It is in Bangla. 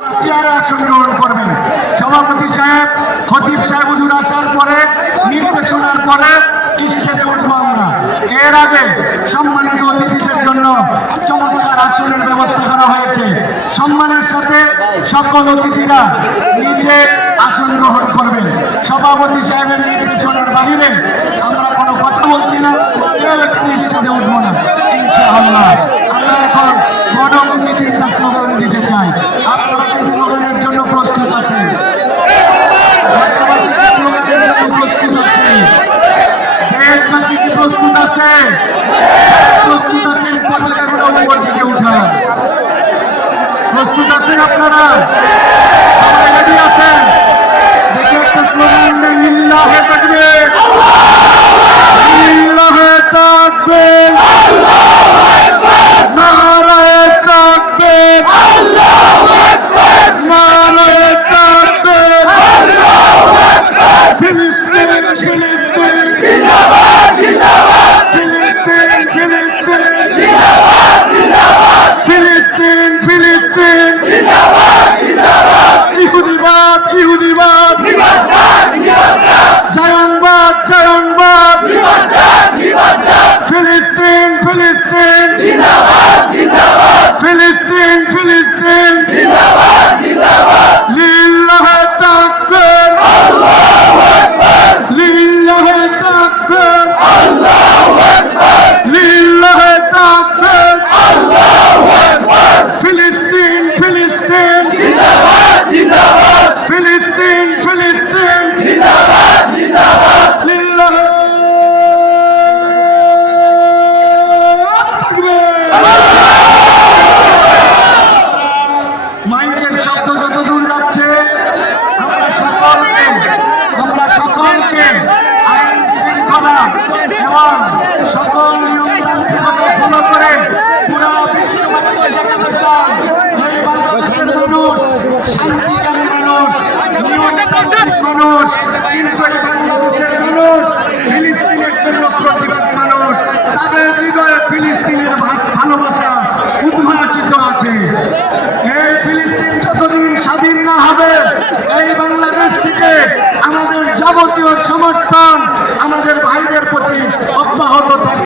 চেয়ারে আসন গ্রহণ করবেন। সভাপতি সাহেব, খতিব সাহেব হুজুর আসার পরে নির্দেশনার পরে স্টেজে উঠবো আমরা। এর আগে সম্মানিত অতিথিদের জন্য চমৎকার আসনের ব্যবস্থা করা হয়েছে। সম্মানের সাথে সকল অতিথিরা নিচে আসন গ্রহণ করবেন। সভাপতি সাহেবের নির্দেশনার বাহিরে আমরা কোনো কথা বলছি না, কেউ একটু স্টেজে উঠবো না ইনশাআল্লাহ। আমরা এখন গণমুক্তির স্লোগান দিতে চাই। আপনারা কি স্লোগানের জন্য প্রস্তুত আছেন? দেশবাসী কি প্রস্তুত আছে? প্রস্তুত আছেন? পতাকাগুলো উপর দিকে উঠান। প্রস্তুত আছেন আপনারা? সবাই রেডি আছেন? দেখে একটা স্লোগান দেন, লিল্লাহে তাকবীর, লিল্লাহে তাকবীর, নারায়ে তাকবীর, নারায়ে তাকবীর, ফিলিস্তিন ফিলিস্তিন জিন্দাবাদ জিন্দাবাদ, ফিলিস্তিন ফিলিস্তিন জিন্দাবাদ জিন্দাবাদ, ফিলিস্তিন ফিলিস্তিন জিন্দাবাদ জিন্দাবাদ, ইহুদিবাদ ইহুদিবাদ নিবাসবাদ নিবাসবাদ, জায়নবাদ জায়নবাদ নিবাসবাদ নিবাসবাদ, ফিলিস্তিন ফিলিস্তিন জিন্দাবাদ জিন্দাবাদ, ফিলিস্তিন ফিলিস্তিন জিন্দাবাদ জিন্দাবাদ, লিল্লাহে তাকবীর, আল্লাহু আকবার, লিল্লাহে তাকবীর, আল্লাহু আকবার, লিল্লাহে তাকবীর, আল্লাহু আকবার, ফিলিস্তিন ফিলিস্তিন জিন্দাবাদ জিন্দাবাদ, ফিলিস্তিন ফিলিস্তিন জিন্দাবাদ জিন্দাবাদ, লিল্লাহে তাকবীর। মাইকের শব্দ যত দূর যাচ্ছে, আমরা সকলকে আইন শৃঙ্খলা এবং সকল নিয়মতান্ত্রিকতা ফলো করে পুরা বিশ্ববাসীকে দেখাতে চাই এই বাংলাদেশের মানুষ শান্তিকামী মানুষ, নিয়মতান্ত্রিক মানুষ, কিন্তু এই বাংলাদেশের মানুষ ফিলিস্তিনের জন্য প্রতিবাদী মানুষ। তাদের হৃদয়ে ফিলিস্তিনের ভালোবাসা উদ্ভাসিত আছে। এই ফিলিস্তিন যতদিন স্বাধীন না হবে, এই বাংলাদেশ থেকে আমাদের যাবতীয় সমর্থন আমাদের ভাইদের প্রতি অব্যাহত থাকবে।